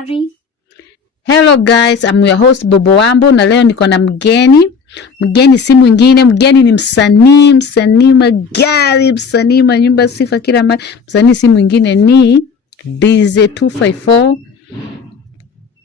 Mary. Hello guys, I'm your host Bobo Wambo na leo niko na mgeni. Mgeni si mwingine, mgeni ni msanii magari, msanii manyumba sifa kila mara. Msanii si mwingine ni Dize 254.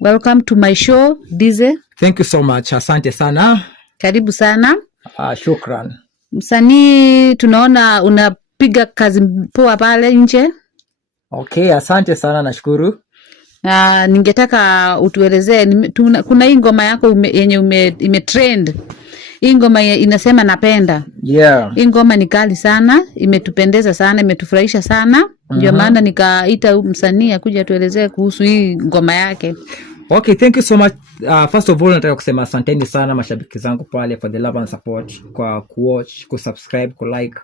Welcome to my show, Dize. Thank you so much. Asante sana. Karibu sana. Shukran. Msanii tunaona unapiga kazi poa pale nje. Okay, asante sana, nashukuru. Na ningetaka utuelezee kuna hii ngoma yako yenye imetrend. Hii ngoma inasema napenda. Yeah. Hii ngoma ni kali sana, imetupendeza sana, imetufurahisha sana. Ndio maana nikaita msanii akuja atuelezee kuhusu hii ngoma yake. Okay, thank you so much. First of all, nataka kusema asanteni sana mashabiki zangu pale for the love and support, kwa kuwatch, kusubscribe, kulike.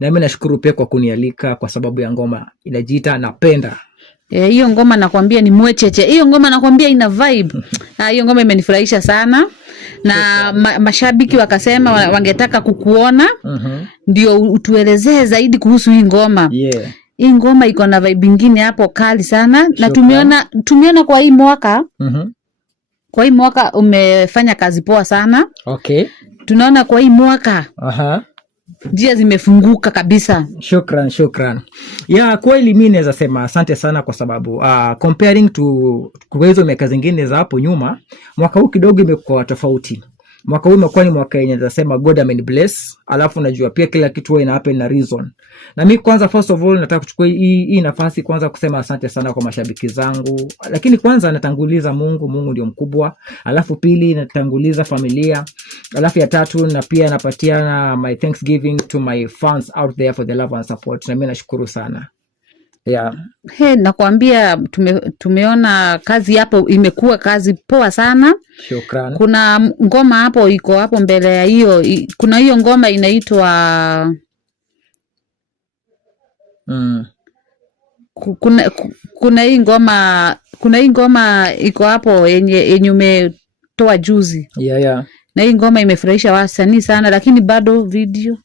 Na mimi nashukuru pia kwa kunialika kwa sababu ya ngoma inajiita napenda. Hiyo ngoma nakwambia ni mwecheche. Hiyo ngoma nakwambia ina vibe. Hiyo ngoma imenifurahisha sana. Na mashabiki wakasema wangetaka kukuona. Ndio utuelezee zaidi kuhusu hii ngoma. Yeah. Hii ngoma iko na vibe nyingine hapo kali sana. Na tumeona kwa hii mwaka. Kwa hii mwaka umefanya kazi poa sana. Okay. Tunaona kwa hii mwaka. Njia zimefunguka kabisa. Shukran. Yeah, kweli mimi naweza sema asante sana kwa sababu comparing to hizo miaka zingine za hapo nyuma, mwaka huu kidogo imekuwa tofauti. Mwaka huu umekuwa ni mwaka yenye nasema God bless, alafu najua pia kila kitu ina happen na reason. Na mimi kwanza first of all nataka kuchukua hii nafasi kwanza kusema asante sana kwa mashabiki zangu. Lakini kwanza natanguliza Mungu ndio mkubwa. Alafu pili natanguliza familia. Alafu ya tatu na pia napatiana my thanksgiving to my fans out there for the love and support. Na mimi nashukuru sana. Yeah. Nakwambia tumeona kazi hapo imekuwa kazi poa sana. Shukran. Kuna ngoma hapo iko hapo mbele ya hiyo. Kuna hiyo ngoma inaitwa kuna hii ngoma iko hapo yenye umetoa juzi. Yeah. Na hii ngoma imefurahisha wasanii sana, lakini bado video.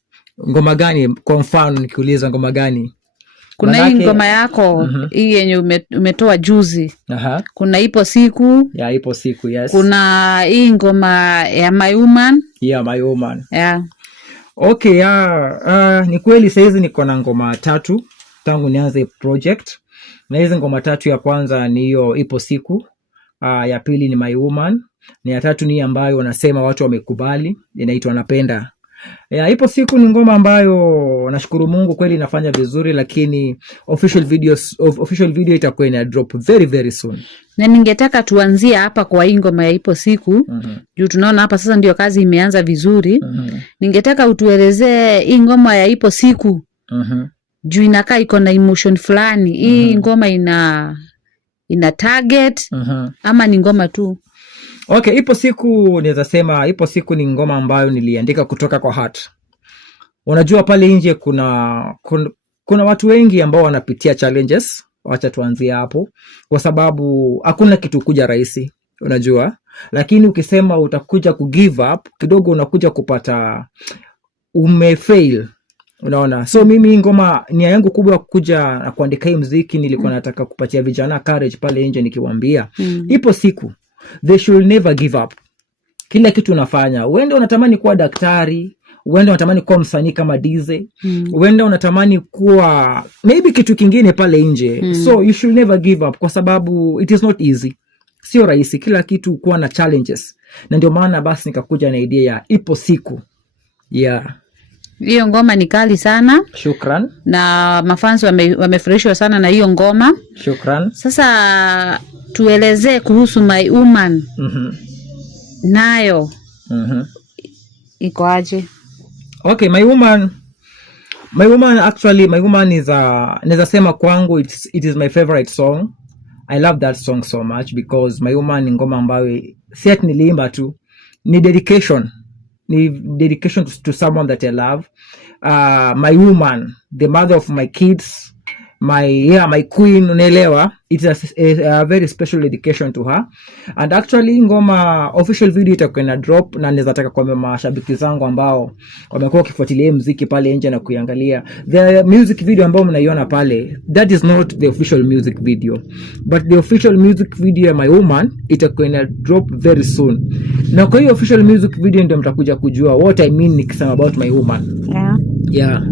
Ngoma gani? Kwa mfano nikiuliza ngoma gani? Kuna hii ngoma yako hii yenye umetoa juzi. Kuna ipo siku. Yeah, ipo siku, yes. Kuna hii ngoma ya My Woman. Yeah, My Woman. Yeah. Okay, ni kweli saizi niko na ngoma 3 tangu nianze project. Na hizo ngoma 3, ya kwanza ni hiyo ipo siku. Ya pili ni My Woman. Na ya tatu ni ambayo wanasema watu wamekubali, inaitwa napenda. Ipo siku ni ngoma ambayo nashukuru Mungu kweli inafanya vizuri, lakini official video itakuwa ina drop very very soon. Na ningetaka tuanzie hapa kwa hii ngoma ya ipo siku. Juu tunaona hapa sasa ndio kazi imeanza vizuri. Ningetaka utuelezee hii ngoma ya ipo siku. Juu inakaa iko na emotion fulani. Hii ngoma ina target ama ni ngoma tu? Okay, ipo siku naweza sema ipo siku ni ngoma ambayo niliandika kutoka kwa heart. Unajua pale nje kuna watu wengi ambao wanapitia challenges. Wacha tuanzie hapo kwa sababu hakuna kitu kuja rahisi, unajua. Lakini ukisema utakuja give up kidogo, unakuja kupata umefail, unaona. So mimi ngoma nia yangu kubwa kuja na kuandika hii muziki, nilikuwa nataka kupatia vijana courage pale nje, nikiwaambia ipo siku they should never give up. Kila kitu unafanya, uende unatamani kuwa daktari, uende unatamani kuwa msanii kama Dize, uende unatamani kuwa maybe kitu kingine pale nje. So you should never give up kwa sababu it is not easy. Sio rahisi kila kitu kuwa na challenges. Na ndio maana basi nikakuja na idea ya ipo siku. Yeah. Hiyo ngoma ni kali sana. Shukran. Na mafans wamefurahishwa sana na hiyo ngoma. Shukran. Sasa tuelezee kuhusu My Woman. Nayo iko aje? Okay, My Woman actually, My Woman is naweza sema kwangu it is my favorite song. I love that song so much because My Woman ni ngoma ambayo si ati niliimba tu, ni dedication. Ni dedication to someone that I love. My woman, the mother of my kids, my queen, unaelewa. It's a very special dedication to her. And actually ngoma official video itakuwa na drop, na naweza taka kwa mashabiki zangu ambao wamekuwa wakifuatilia muziki pale nje na kuiangalia, the music video ambao mnaiona pale, that is not the official music video, but the official music video ya My Woman itakuwa na drop very soon. Na kwa hiyo official music video ndio mtakuja kujua what I mean nikisema about My Woman. Yeah.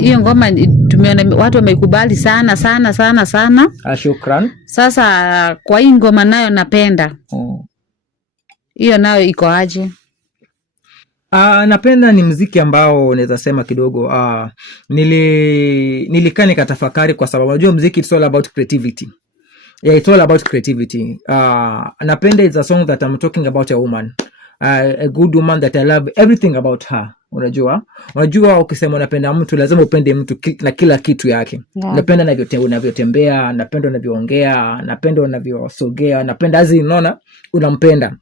Hiyo ngoma tumeona watu wameikubali sana sana sana sana. Shukran. Sasa kwa hii ngoma nayo napenda. Hiyo nayo iko aje? Napenda ni muziki ambao naweza sema kidogo nilikani katafakari, kwa sababu unajua muziki it's all about creativity. Yeah, it's all about creativity. Napenda it's a song that I'm talking about a woman. A good woman that I love everything about her. Unajua ukisema unapenda mtu lazima upende mtu na kila kitu yake. Napenda unavyotembea, napenda unavyoongea, napenda unavyosogea, napenda unaona unampenda.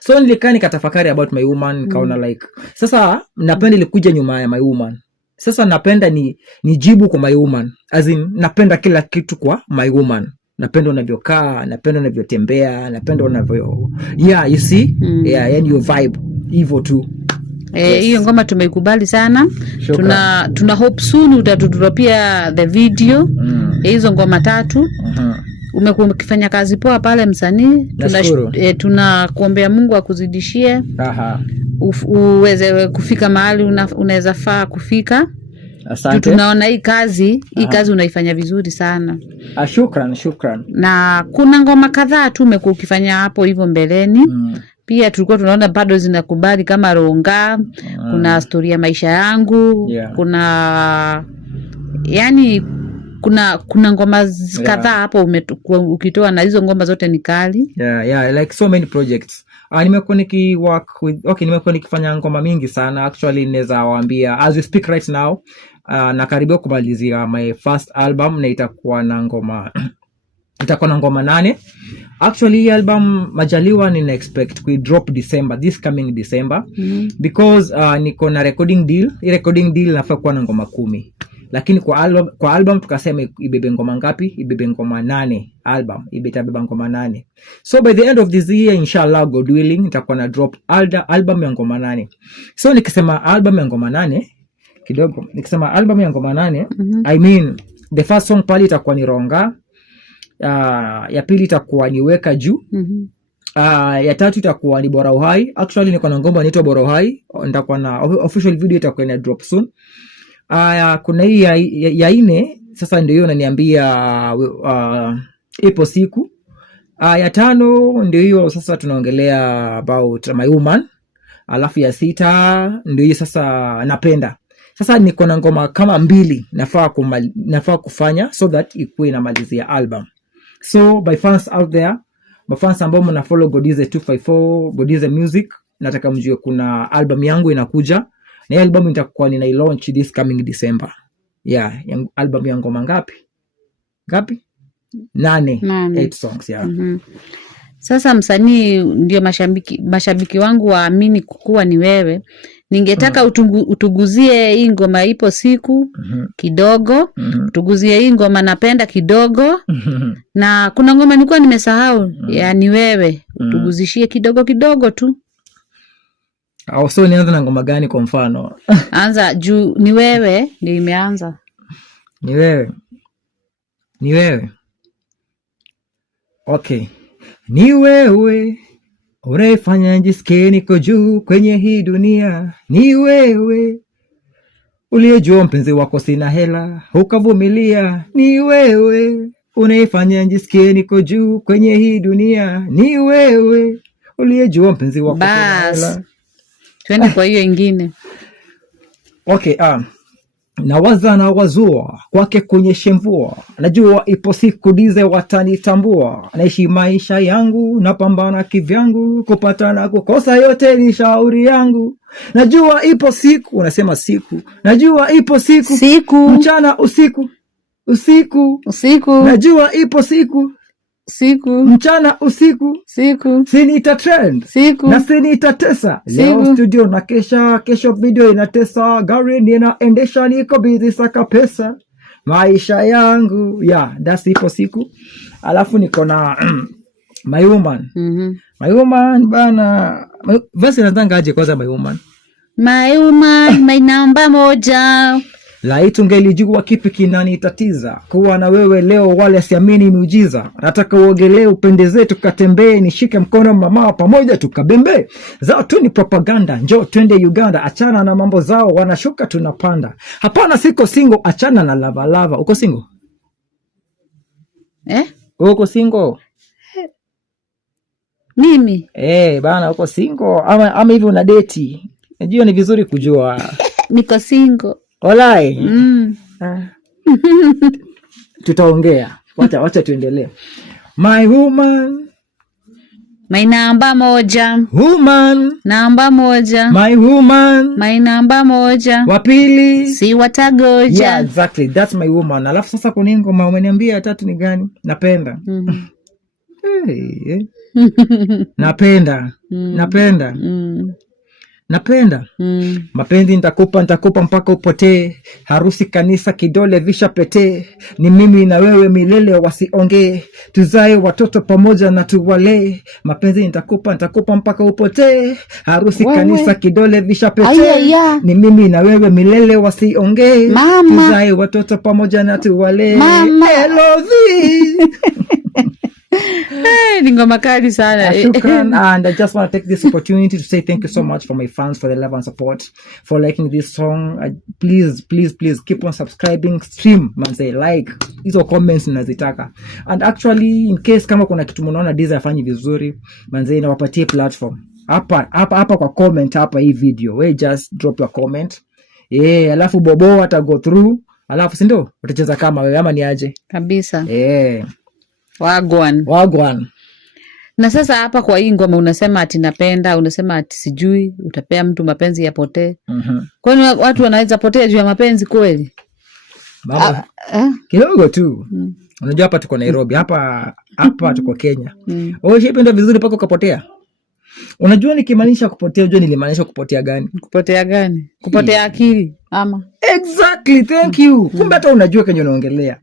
So nilikaa nikatafakari about My Woman, nikaona like sasa napenda ilikuja nyuma ya My Woman. Sasa napenda ni jibu kwa My Woman. Napenda kila kitu kwa My Woman. Napenda unavyokaa, napenda unavyotembea, napenda unavyo you see? Yani your vibe hivyo tu. Hiyo ngoma tumeikubali sana. Tuna hope soon utatutropia the video. Hizo ngoma 3. Umekuwa ukifanya kazi poa pale msanii. Tunakuombea Mungu akuzidishie. Uweze kufika mahali unaweza faa kufika. Asante. Tunaona hii kazi unaifanya vizuri sana. Shukran. Na kuna ngoma kadhaa tu umekuwa ukifanya hapo hivyo mbeleni. Pia tulikuwa tunaona bado zinakubali kama Ronga, kuna story ya maisha yangu, kuna yani kuna ngoma kadhaa hapo ukitoa, na hizo ngoma zote ni kali. Like so many projects. Nimekuwa nimekuwa nikifanya ngoma mingi sana. Actually naweza waambia as we speak right now, na karibia kumalizia my first album, na itakuwa na ngoma 8. Actually hii album majaliwa nina expect ku drop December, this coming December. Because niko na recording deal. Hii recording deal nafaa kuwa na ngoma 10. Lakini kwa album tukasema ibebe ngoma ngapi? Ibebe ngoma 8. Album itabeba ngoma 8. So by the end of this year inshallah God willing nitakuwa na drop album ya ngoma 8. So nikisema album ya ngoma 8 kidogo, nikisema album ya ngoma 8 I mean the first song pale itakuwa ni Ronga. Ya pili itakuwa ni Weka Juu. Ya tatu itakuwa ni Bora Uhai. Actually niko na ngoma inaitwa Bora Uhai, nitakuwa na official video itakuwa ina drop soon. Kuna hii ya 4 sasa ndio hiyo naniambia ipo siku. Ya 5 ndio hiyo sasa tunaongelea about My Woman. Alafu ya 6 ndio hiyo sasa napenda. Sasa niko na ngoma kama 2 nafaa kufanya so that ikuwe inamalizia album. So by fans out there, mafans ambao mna follow Godize 254, Godize Music, nataka mjue kuna album yangu inakuja, na album itakuwa nina launch this coming December. Album ya ngoma ngapi? 8 songs. Sasa msanii ndio mashabiki wangu waamini kuwa ni wewe. Ningetaka utuguzie hii ngoma ipo siku kidogo. Utuguzie hii ngoma napenda kidogo. Na kuna ngoma nilikuwa nimesahau ya ni wewe. Utuguzishie kidogo tu. So nianza na ngoma gani kwa mfano? Anza juu ni wewe ndio imeanza. Ni wewe. Okay. Ni wewe unaifanya njisikie niko juu kwenye hii dunia. Ni wewe uliyejua mpenzi wako sina hela ukavumilia. Ni wewe unaifanya njisikie niko juu kwenye hii dunia. Ni wewe uliyejua mpenzi wako sina hela. Twende kwa hiyo ingine. Okay, nawaza na wazua kwake kunyeshe mvua. Najua ipo siku Dize watanitambua. Naishi maisha yangu, napambana kivyangu, kupata na kukosa yote ni shauri yangu. Najua ipo siku, unasema siku. Najua ipo siku. Mchana usiku. Najua ipo siku. Mchana usiku. Sinita trend. Na sinita tesa. Leo studio na kesho video inatesa. Gari ninaendesha niko busy saka pesa. maisha yangu. Yeah, that's ipo siku. Alafu niko na My Woman. My Woman bana. Verse inatanga aje kwanza My Woman? My woman, my namba moja. Laiti ungelijua kipi kinanitatiza, kuwa na wewe leo wala siamini miujiza. Nataka uogelee upendezee, tukatembee, nishike mkono mama pamoja tukabembe. Zao tu ni propaganda, njoo twende Uganda, achana na mambo zao, wanashuka tunapanda. Hapana siko single, achana na lava lava. Uko single? Uko single? Mimi? Bana uko single ama hivi una date? Najua ni vizuri kujua. Niko single. Olai. Tutaongea. Wacha tuendelee. My woman. My namba moja. Woman. Namba moja. My woman. My namba moja. Wapili. Si watagoja. Yeah, exactly. That's my woman. Alafu sasa kuna ngoma umeniambia ya tatu ni gani? Napenda. Napenda. Napenda. Napenda. Mapenzi nitakupa mpaka upotee. Harusi kanisa kidole visha pete. Ni mimi na wewe milele wasiongee. Tuzae watoto pamoja na tuwalee. Mapenzi nitakupa mpaka upotee. Harusi kanisa kidole visha pete. Ni mimi na wewe milele wasiongee. Tuzae watoto pamoja na tuwalee. LOV. Ni ngoma kali sana. And I just want to take this opportunity to say thank you so much for my fans, for the love and support, for liking this song. Please keep on subscribing, stream, manze, like, hizo comments nazitaka. And actually, in case kama kuna kitu mnaona Diza afanyi vizuri, manze, nawapatie platform. Hapa kwa comment hapa hii video. We just drop your comment. Alafu Bobo ata go through. Alafu si ndio? Utacheza kama wewe ama ni aje? Kabisa. Wagwan. Na sasa hapa kwa hii ngoma unasema ati napenda, unasema ati sijui, utapea mtu mapenzi yapotee. Kwani watu wanaweza potea juu ya mapenzi kweli? Baba. Kidogo tu. Unajua hapa tuko Nairobi, hapa tuko Kenya. Wewe shipenda vizuri pako kapotea. Unajua nikimaanisha kupotea, unajua nilimaanisha kupotea gani? Kupotea gani? Kupotea akili ama? Exactly, thank you. Kumbe hata unajua kenye unaongelea.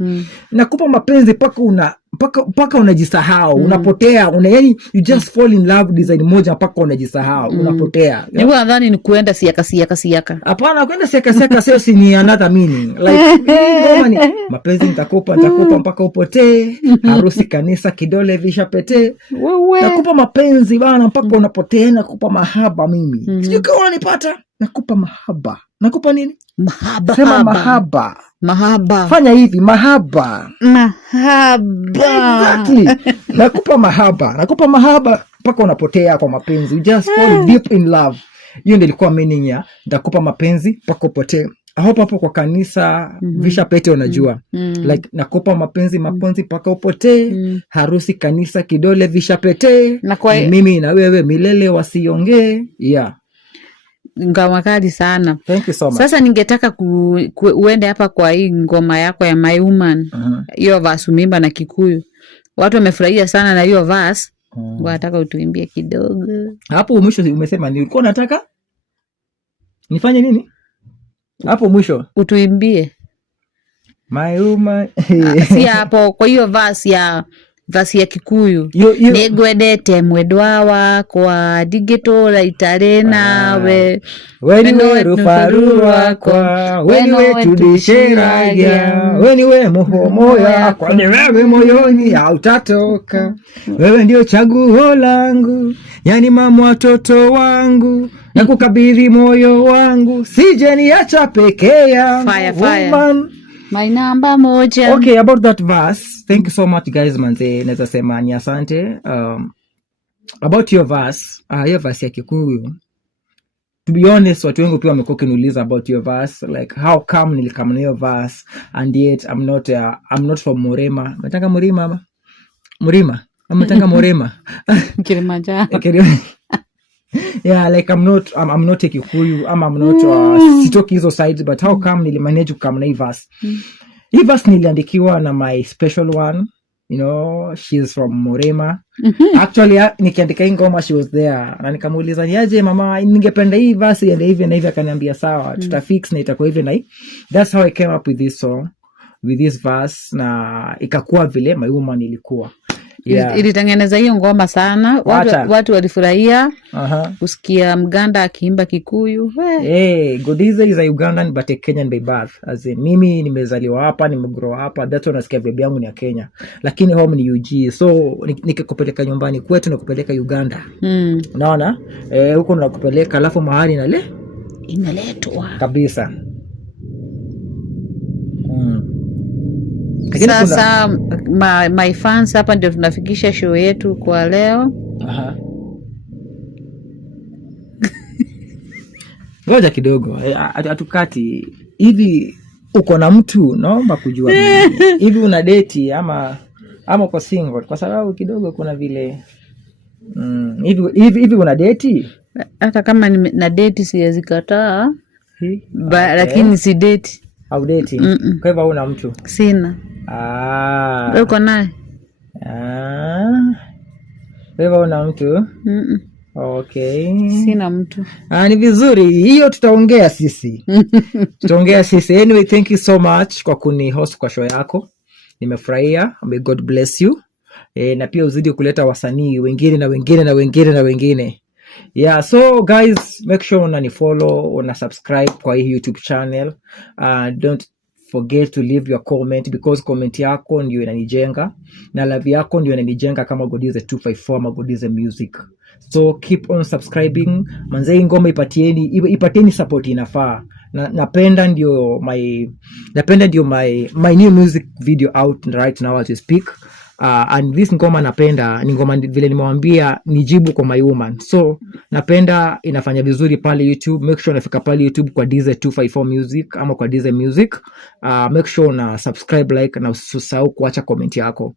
Nakupa mapenzi paka unajisahau, unapotea, yani you just fall in love design moja paka unajisahau, unapotea. Niko nadhani ni kuenda siaka. Hapana, kwenda siaka sio si ni another meaning. Like ni mapenzi nitakupa mpaka upotee. Harusi kanisa kidole visha pete. Nakupa mapenzi bana mpaka unapotea, nakupa mahaba mimi. Sijui kama unanipata. Nakupa mahaba. Nakupa nini? Mahaba. Sema mahaba. Mahaba. Fanya hivi, mahaba. Exactly. Nakupa mahaba mpaka unapotea kwa mapenzi. You just fall deep in love. Hiyo ndio ilikuwa meaning ya nitakupa mapenzi mpaka upotee. Hapo kwa kanisa visha pete unajua. Like nakupa mapenzi mpaka upotee. Harusi kanisa kidole visha pete. Mimi na wewe milele wasiongee. Yeah. Ngoma kali sana. Thank you so much. Sasa ningetaka uende hapa kwa hii ngoma yako ya My Woman. Hiyo verse umimba na Kikuyu. Watu wamefurahia sana na hiyo verse. Wanataka utuimbie kidogo. Hapo mwisho umesema nilikuwa nataka nifanye nini? Hapo mwisho utuimbie My Woman. Si hapo kwa hiyo verse ya Kikuyu. Negwedete mwedwa wakwa digitola itare nawe. Weniwe rufaru wakwa. Weniwe tudisheragia. Weniwe muhomo yakwa. Ni wewe moyoni hautatoka. Wewe ndio chaguo langu. Yani mama watoto wangu. Na kukabidhi moyo wangu. Sije niacha peke yangu. Fire. My namba moja. Okay, about that verse. Thank you so much guys manze. Naweza sema ni asante. About your verse. Your verse ya Kikuyu. To be honest, watu wengi pia wamekuwa kuniuliza about your verse. Like how come nilikam na your verse and yet I'm not from Murima. Nataka Murima ama? Murima. Ametanga Murima. Kilimanjaro. Yeah, like I'm not a Kikuyu, I'm not sitoki hizo sides, but how come nilimanage kukam na hii verse? Hii verse niliandikiwa na my special one, you know, she's from Murima. Actually nikiandika hii ngoma she was there, na nikamuuliza niaje mama, ningependa hii verse iende hivi na hivi, akaniambia sawa, tutafix na itakuwa hivi na hii. That's how I came up with this song. with this verse na ikakuwa vile My Woman ilikuwa. Yeah. Ilitengeneza hiyo ngoma sana. Watu walifurahia kusikia Mganda akiimba Kikuyu. Godize is a Ugandan but a Kenyan by birth. As in, mimi nimezaliwa hapa, nimegrow hapa. That's why nasikia baby yangu ni ya Kenya. Lakini home ni UG. So nikikupeleka nyumbani kwetu na kupeleka Uganda. Unaona? Huko nakupeleka alafu mahali inaletwa kabisa. Sasa my fans, hapa ndio tunafikisha show yetu kwa leo. Ngoja kidogo, atukati hivi. Uko na mtu, naomba kujua hivi una date ama uko single? Kwa sababu kidogo kuna vile hivi una date? Hata kama na date siwezi kataa, lakini si date au dating. Kwa hivyo una mtu? Sina. Uko naye? Kwa hivyo una mtu? Okay. Sina mtu. Ni vizuri. Hiyo tutaongea sisi. Anyway, thank you so much kwa kuni host kwa show yako. Nimefurahia. May God bless you. Na pia uzidi kuleta wasanii wengine. Yeah, so guys, make sure unani follow, una subscribe kwa hii YouTube channel. Don't forget to leave your comment, because comment yako ndio inanijenga na love yako ndio inanijenga kama Godize 254 ama Godize Music. So keep on subscribing. Manze, ngoma ipatieni support inafaa. Napenda ndio my new music video out right now as we speak. And this ngoma napenda ni ngoma vile nimewambia nijibu kwa My Woman. So napenda inafanya vizuri pale YouTube. Make sure unafika pale YouTube kwa Dize 254 Music ama kwa Dize Music. Make sure una subscribe, like na usisahau kuacha comment yako.